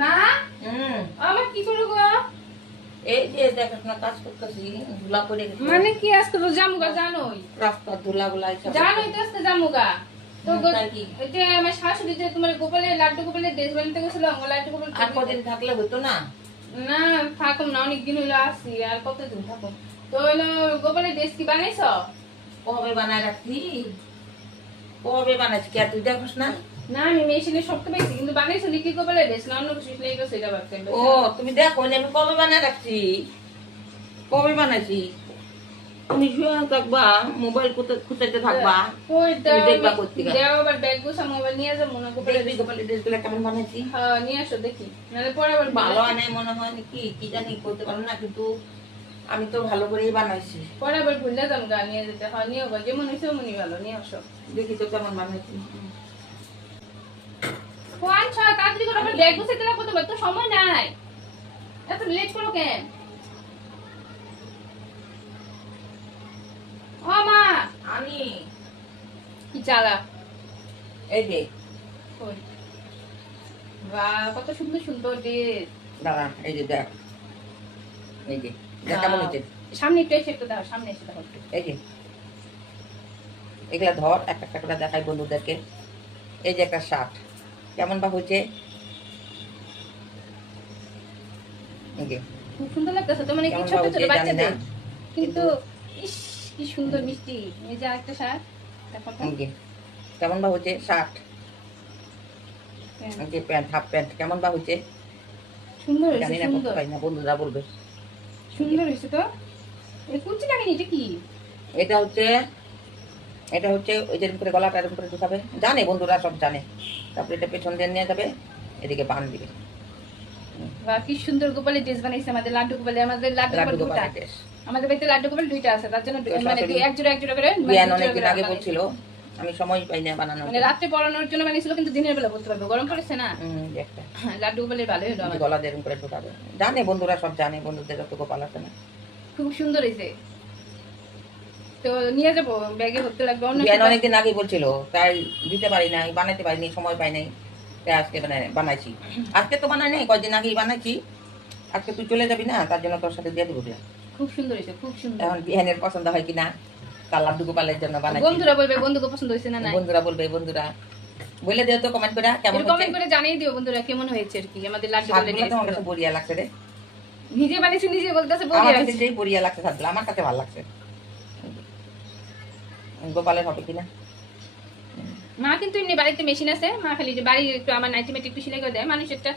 মা আমার কি করব গো? এই যে দেখো না কাজ করতেছি, ধুলা পড়ে গেছে। মানে কি আজকে তো জামুগা জানোই, রাস্তার ধুলা গুলা জানোই তো আজকে জামুগা তো তাই কি? ওই যে আমার শাশুড়ি যে তোমার গোপালের লাড্ডু গোপালের দেশ বানাতে গেছিল, লাড্ডু গোপাল আর কদিন থাকলে হতো না? না থাকুম না, অনেকদিন হইলো আসি, আর কতদিন থাকুম। তো হইলো গোপালের দেশ কি বানাইছো? কবে বানায় রাখছি, কবে বানাইছি কি আর তুই দেখোস না? না আমি মেশিনে শক্ত পেয়েছি, কিন্তু বানাইছো কি গোপালের দেশ না অন্য কিছু লেগে গেছে এটা ভাবছি। ও তুমি দেখো যে আমি কবে বানায় রাখছি, কবে বানাইছি। তুমি শুয়ে থাকবা, মোবাইল খুঁটাইতে থাকবা, কই তুমি দেখবা কোত্থেকে। দাও আবার ব্যাগ গুছা মোবাইল নিয়ে যাবো না গোপালের দেখবি গোপালের ড্রেসগুলো কেমন বানাইছি। হ্যাঁ নিয়ে আসো দেখি, নাহলে পরে আবার ভালো আনে মনে হয় নাকি কি জানি, করতে পারো না, কিন্তু আমি তো ভালো করেই বানাইছি। পরে আবার ভুলে যাম গা, নিয়ে যেতে হয়, নিয়ে যাবো যেমন হয়েছে অমনই ভালো, নিয়ে আসো। দেখি তো কেমন বানাইছি। কোন ছয় তাড়াতাড়ি করে আবার ব্যাগ গুছাইতে লাগবো, তোমার তো সময় নাই, এত লেট করো কেন? ও মা আমি কি চালা এই যে কই, বাহ কত সুন্দর সুন্দর ড্রেস। দাঁড়া, এই যে দেখ, এই যে দেখ কেমন হচ্ছে। সামনে একটু এসে একটু দাও, সামনে এসে দাও একটু। এই যে এগুলা ধর, একটা একটা করে দেখাই বন্ধুদেরকে। এই যে একটা শার্ট কেমন বা হয়েছে, এই যে খুব সুন্দর লাগতেছে তো, মানে কি কেমন ছোট বা ছোট হয়েছে জানি না, বাচ্চাদের, কিন্তু কিন্তু ইস কি সুন্দর মিষ্টি। এই যে আরেকটা শার্ট দেখো তো। এই যে কেমন বা হয়েছে শার্ট, এই যে প্যান্ট, হাফ প্যান্ট কেমন বা হয়েছে সুন্দর হয়েছে, জানি না, করতে সুন্দর পারি না, বন্ধুরা বলবে। সুন্দর হয়েছে তো। এই কুচি লাগে এটা কি? এটা হচ্ছে, এটা হচ্ছে ওই যেরকম করে গলাটা এরকম করে ঢুকাবে, জানে বন্ধুরা সব জানে। তারপরে এটা পেছন দিয়ে নিয়ে যাবে, এদিকে বান দিবে। বাহ কি সুন্দর গোপালের ড্রেস বানাইছে আমাদের লাড্ডু গোপালে, আমাদের লাড্ডু গোপাল লাড্ডু দুটা, গোপালের ড্রেস। আমাদের বাড়িতে লাড্ডু গোপাল দুইটা আছে, তার জন্য তো মানে শাশুড়ি এক জোড়া করে বিয়ান দুই জোড়া অনেকদিন করে আগে বানাইছে। বলছিল, আমি সময় পাই না বানানোর। মানে রাত্রে পড়ানোর জন্য বানিয়েছিল, কিন্তু দিনের বেলা করতে পারবে, গরম পড়েছে না। একটা লাড্ডু গোপালের ভালোই হলো আমাদের। গলা যেরকম করে ঢুকাবে, জানে বন্ধুরা সব জানে, বন্ধুদের যত গোপাল আছে না। খুব সুন্দর হয়েছে তো, নিয়ে যাবো, ব্যাগে ভরতে লাগবে। অন্য বিয়ান অনেকদিন আগে বলছিল, তাই দিতে পারি নাই, বানাতে পারিনি, সময় পাই নাই, তাই আজকে বানাইছি। আজকে তো বানাই নাই, কয়েকদিন আগেই বানাইছি। আজকে তুই চলে যাবি না, তার জন্য তোর সাথে দিয়ে দেবো। খুব সুন্দর হয়েছে, খুব সুন্দর। এখন বিহানের পছন্দ হয় কিনা, তার লাড্ডু গোপালের জন্য বানাইছি। বন্ধুরা বলবে বন্ধুকে পছন্দ হয়েছে না নাই, বন্ধুরা বলবে, বন্ধুরা বলে দিও তো কমেন্ট করে কেমন হচ্ছে। কমেন্ট করে জানিয়ে দিও বন্ধুরা কেমন হয়েছে আর কি আমাদের লাড্ডু গোপালের শাকগুলো তো আমার ড্রেস। কাছে বড়িয়া লাগছে রে, নিজে বানিয়েছি, নিজে বলতেছে বলি আমার আছে। কাছে সেই বড়িয়া লাগছে শাকগুলো, আমার কাছে ভালো লাগছে। গোপালের হবে কিনা। মা কিন্তু এমনি বাড়িতে মেশিন আছে, মা খালি যে বাড়ি একটু আমার নাইটি মেটি একটু সেলাই করে দেয়, মানুষ একটা